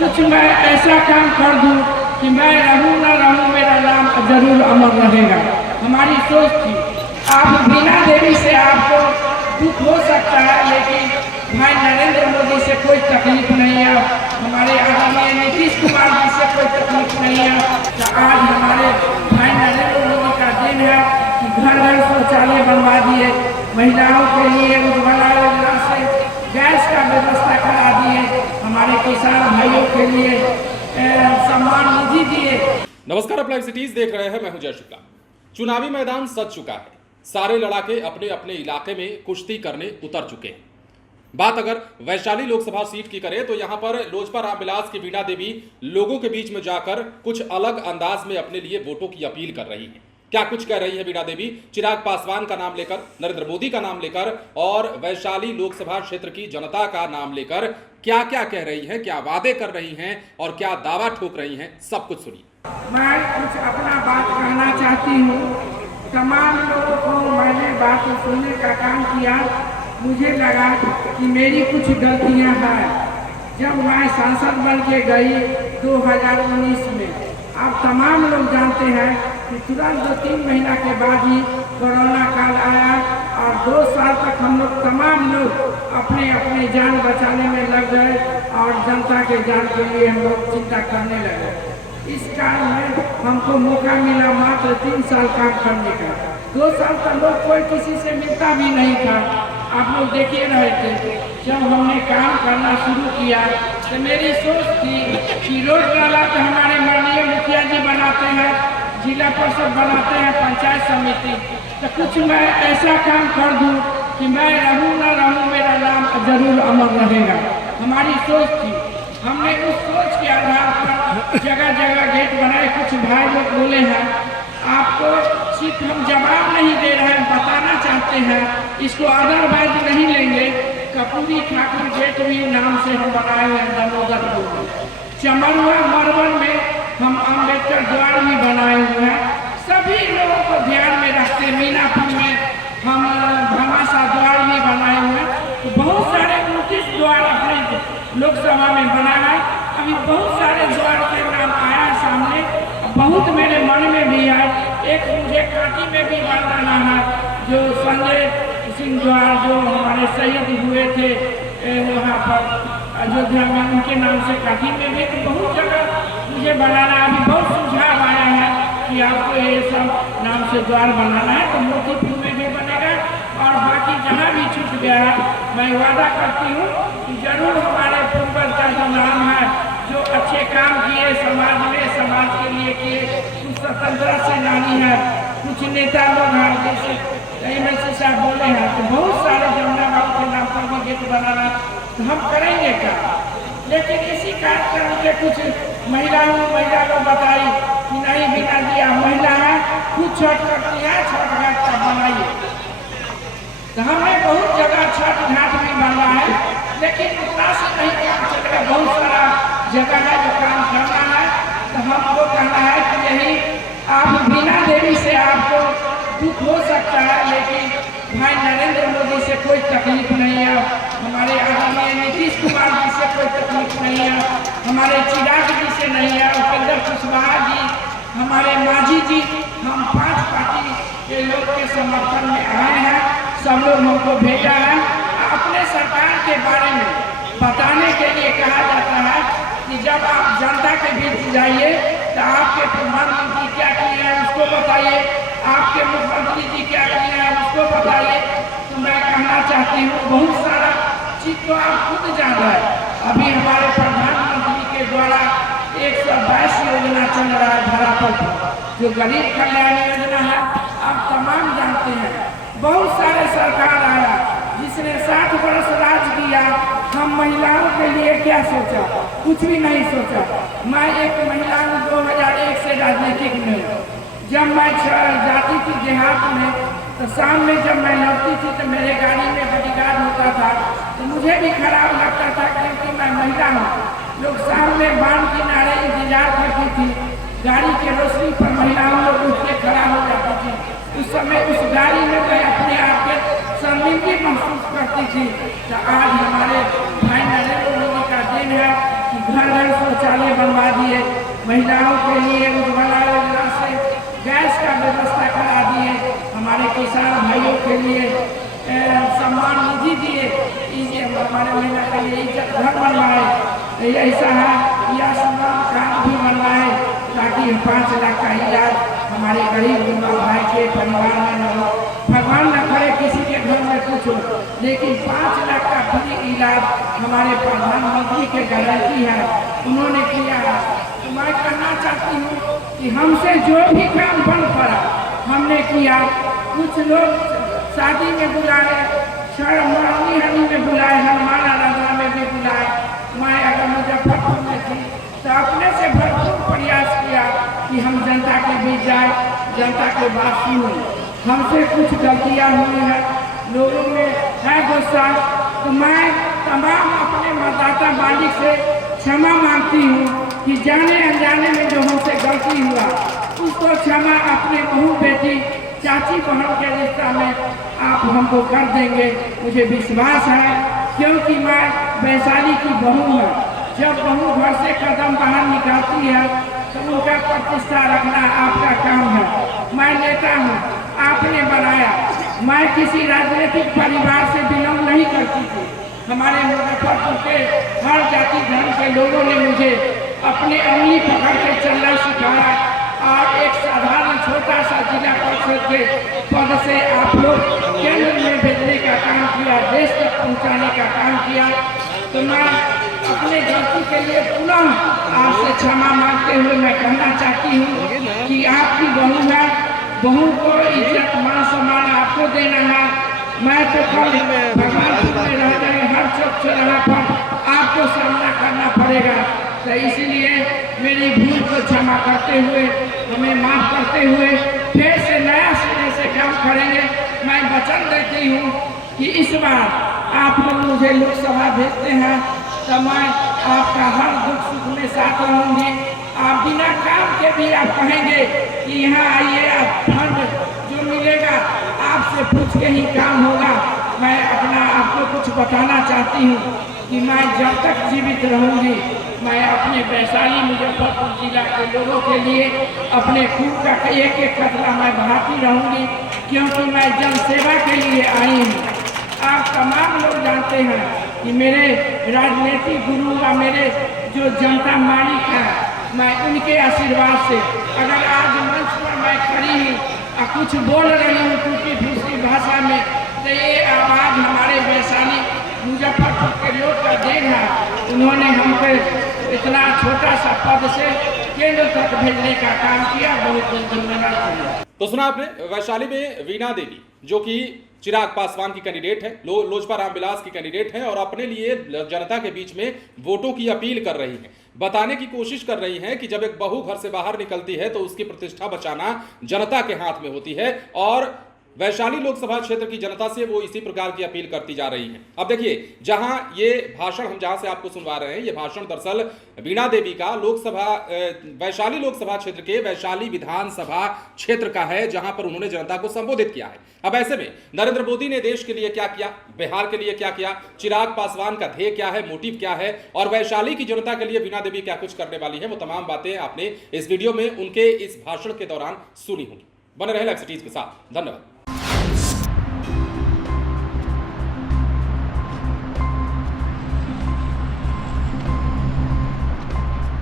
कुछ मैं ऐसा काम कर दूं कि मैं रहूं ना रहूं, मेरा नाम जरूर अमर रहेगा। हमारी सोच थी। आप बीना देवी से आपको दुख हो सकता है, लेकिन भाई नरेंद्र मोदी से कोई तकलीफ नहीं है, हमारे आदरणीय नीतीश कुमार जी से कोई तकलीफ नहीं है। तो आज हमारे भाई नरेंद्र मोदी का दिन है कि घर घर शौचालय बनवा दिए, महिलाओं के लिए उज्ज्वला योजना से गैस का व्यवस्था करा दिए, हमारे किसान भाइयों के लिए सम्मान निधि दिए। नमस्कार, आप लाइव सिटीज देख रहे हैं। मैं हूं जय शुक्ला। चुनावी मैदान सज चुका है। सारे लड़ाके अपने अपने इलाके में कुश्ती करने उतर चुके हैं। बात अगर वैशाली लोकसभा सीट की करें तो यहां पर लोजपा रामविलास की बीणा देवी लोगों के बीच में जाकर कुछ अलग अंदाज में अपने लिए वोटों की अपील कर रही है। क्या कुछ कह रही है बीणा देवी? चिराग पासवान का नाम लेकर, नरेंद्र मोदी का नाम लेकर और वैशाली लोकसभा क्षेत्र की जनता का नाम लेकर क्या क्या कह रही है, क्या वादे कर रही हैं और क्या दावा ठोक रही हैं, सब कुछ सुनिए। मैं कुछ अपना बात कहना चाहती हूँ। तमाम लोगों को मैंने बात सुनने का काम किया। मुझे लगा कि मेरी कुछ गलतियाँ हैं। जब मैं सांसद बन के गई 2019 में, आप तमाम लोग जानते हैं कि तुरंत 2-3 महीना के बाद ही कोरोना काल आया और 2 साल तक हम लोग तमाम लोग अपने अपने जान बचाने में लग गए और जनता के जान के लिए हम लोग चिंता करने लगे। इस कारण में हमको मौका मिला मात्र 3 साल काम करने का। 2 साल तक लोग कोई किसी से मिलता भी नहीं था। आप लोग देखिए रहे थे। जब हमने काम करना शुरू किया तो मेरी सोच थी कि रोड नाला तो हमारे माननीय मुखिया जी बनाते हैं, जिला परिषद बनाते हैं, पंचायत समिति, तो कुछ मैं ऐसा काम कर दूं कि मैं रहूं ना रहूं, मेरा नाम जरूर अमर रहेगा। हमारी सोच थी। हमने उस सोच के आधार पर जगह जगह गेट बनाए। कुछ भाई लोग बोले हैं आपको सिर्फ हम जवाब नहीं दे रहे हैं, बताना चाहते हैं, इसको अदरवाइज नहीं लेंगे। कपूरी ठाकुर गेट भी नाम से हम बनाए हुए हैं दामोदर रोड। चमरुआ मरवन में हम अम्बेडकर द्वार भी बनाए हुए हैं। सभी लोगों को ध्यान में रखते मीनापुर में हम भामाशाह द्वार भी बनाए हुए हैं। तो बहुत सारे 29 द्वार अपने लोकसभा में बना है। अभी बहुत सारे द्वार के नाम आया सामने, बहुत मेरे मन में भी है। एक मुझे कांटी में भी बनाना है, जो संजय सिंह द्वार जो हमारे शहीद हुए थे वहाँ पर अयोध्या में, उनके नाम से कांटी में भी। तो बहुत जगह मुझे बनाना, अभी बहुत सुझाव आया है कि आपको ये सब नाम से द्वार बनाना है, तो मोतीपुर में भी बनेगा और बाकी जहाँ भी छूट गया है मैं वादा करती हूँ कि जरूर हमारे पूर्वज का जो नाम है, जो अच्छे काम किए समाज में, समाज के लिए किए, कुछ स्वतंत्रता सेनानी है, कुछ नेता लोग हैं, जैसे MLC साहब बोले हैं, तो बहुत सारे जमुना बाबू के नाम पर भी गेट बनाना, तो हम करेंगे क्या। लेकिन इसी कार्यक्रम के कुछ महिला लोग बताई कि नहीं बिना दिया महिला है, खुद छठ करती है, छठ घाट का बनाइए। तो हमने बहुत जगह छठ घाट भी बनवा है, लेकिन उतना से नहीं काम चलेगा। बहुत सारा जगह है जो काम करना है। तो हमको कहना है कि यही आप बीना देवी से आपको दुख हो सकता है, लेकिन भाई नरेंद्र मोदी से कोई तकलीफ नहीं है, हमारे आदरणीय नीतीश कुमार जी से कोई तकलीफ नहीं है, हमारे चिराग जी से नहीं है, उपेंद्र कुशवाहा जी, हमारे मांझी जी, हम 5 पार्टी के लोग के समर्थन में आए हैं। सब लोग हमको भेजा है। अपने सरकार के बारे में बताने के लिए कहा जाता है कि जब आप जनता के बीच जाइए तो आपके प्रधानमंत्री क्या किए हैं उसको बताइए, आपके मुख्यमंत्री जी क्या किए हैं उसको बताइए। तो मैं कहना चाहती हूँ बहुत सारा चीज तो आप खुद जान रहे हैं। अभी हमारे प्रधानमंत्री के द्वारा 122 योजना चल रहा है धरातल पर, जो गरीब कल्याण योजना है, आप तमाम जानते हैं। बहुत सारे सरकार आया जिसने 60 वर्ष राज किया, हम महिलाओं के लिए क्या सोचा? कुछ भी नहीं सोचा। मैं एक महिला 2001 से राजनीतिक में हूँ। जब मैं जाती थी देहात में, तो शाम में जब मैं लौटती थी तो मेरे गाड़ी में बॉडीगार्ड होता था, तो मुझे भी खराब लगता था क्योंकि मैं महिला हूँ। लोग शाम में बांध किनारे इंतजार करती थी, गाड़ी के रोशनी पर महिलाओं लोग उठ के खड़ा हो जाती थी। उस समय उस गाड़ी में मैं अपने आप के शर्मिंदगी महसूस करती थी। तो आज हमारे भाई नरेंद्र मोदी का दिन है कि घर घर शौचालय बनवा दिए, महिलाओं के लिए उज्ज्वला योजना से गैस का व्यवस्था करा दिए, हमारे किसान भाइयों के लिए सम्मान निधि दिए, हमारे महिला के लिए इज्जत घर बनवाए। ऐसा है यह सम्मान कार्ड भी बनवाए ताकि 5 लाख का इलाज हमारे गरीब युवा भाई के परिवार में न हो। भगवान न करे किसी के घर में कुछ हो, लेकिन 5 लाख का फ्री इलाज हमारे प्रधानमंत्री के गारंटी है, उन्होंने किया है। तो मैं कहना चाहती हूँ कि हमसे जो भी काम बन पड़ा हमने किया। कुछ लोग शादी में बुलाए, हनी में बुलाए, हनुमान आराधना में भी बुलाए। मैं अगर मुजफ्फरपुर में थी तो अपने से भरपूर प्रयास किया कि हम जनता के बीच जाए, जनता के बात सुने। हमसे कुछ गलतियाँ हुई हैं, लोगों में है गुस्सा, तो मैं तमाम अपने मतदाता मालिक से क्षमा मांगती हूँ कि जाने अनजाने में जो हमसे गलती हुआ उसको क्षमा अपने बहू बेटी चाची बहन के रिश्ता में आप हमको कर देंगे, मुझे विश्वास है। क्योंकि मैं वैशाली की बहू हूँ, जब बहू घर से कदम बाहर निकालती है तो उनका प्रतिष्ठा रखना आपका काम है। मैं नेता हूँ, आपने बनाया, मैं किसी राजनीतिक परिवार से बिलोंग नहीं करती थी। हमारे मुजफ्फरपुर के हर जाति धर्म के लोगों ने मुझे अपने अंगली पकड़ के चलना सिखाया और एक साधारण छोटा सा जिला परिषद के पद से आप लोग केंद्र में भेजने का काम किया, देश तक पहुंचाने का काम किया। तो मैं अपने गलती के लिए पुनः आपसे क्षमा मांगते हुए मैं कहना चाहती हूँ कि आपकी बहू है, बहू को इज्जत मान सम्मान आपको देना है। मैं तो कल भगवानपुर में रह गए, हर चौक चौराहा पर आपको सामना करना पड़ेगा। तो इसलिए मेरी भूल को क्षमा करते हुए, हमें माफ करते हुए फिर से नया सिरे से काम करेंगे। मैं वचन देती हूँ कि इस बार आप लोग मुझे लोकसभा भेजते हैं तो मैं आपका हर दुख सुख में साथ रहूँगी। आप बिना काम के भी आप कहेंगे कि यहाँ आइए, आप फंड जो मिलेगा आपसे पूछ के ही काम होगा। मैं अपना आपको कुछ बताना चाहती हूँ कि मैं जब तक जीवित रहूँगी मैं अपने वैशाली मुजफ्फरपुर जिला के लोगों के लिए अपने खून का एक एक कतरा मैं बहाती रहूँगी, क्योंकि मैं जन सेवा के लिए आई हूँ। आप तमाम लोग जानते हैं कि मेरे राजनीतिक गुरु और मेरे जो जनता मालिक हैं, मैं उनके आशीर्वाद से अगर आज मंच पर मैं खड़ी हूँ और कुछ बोल रही हूँ टूटी फूसी भाषा में, तो ये आवाज़ हमारे वैशाली मुजफ्फरपुर के लोग का देन है। उन्होंने हमको इतना छोटा सा पद से केंद्र तक भेजने का काम किया, बहुत बहुत धन्यवाद। तो सुना आपने, वैशाली में वीणा देवी जो कि चिराग पासवान की कैंडिडेट है, लोजपा रामविलास की कैंडिडेट है और अपने लिए जनता के बीच में वोटों की अपील कर रही है, बताने की कोशिश कर रही हैं कि जब एक बहू घर से बाहर निकलती है तो उसकी प्रतिष्ठा बचाना जनता के हाथ में होती है और वैशाली लोकसभा क्षेत्र की जनता से वो इसी प्रकार की अपील करती जा रही है। अब देखिए, जहां ये भाषण हम जहां से आपको सुनवा रहे हैं, ये भाषण दरअसल वीणा देवी का वैशाली लोकसभा क्षेत्र के वैशाली विधानसभा क्षेत्र का है, जहां पर उन्होंने जनता को संबोधित किया है। अब ऐसे में नरेंद्र मोदी ने देश के लिए क्या किया, बिहार के लिए क्या किया, चिराग पासवान का ध्येय क्या है, मोटिव क्या है और वैशाली की जनता के लिए वीणा देवी क्या कुछ करने वाली है, वो तमाम बातें आपने इस वीडियो में उनके इस भाषण के दौरान सुनी होंगी। बने रहे लाइव सिटीज के साथ। धन्यवाद।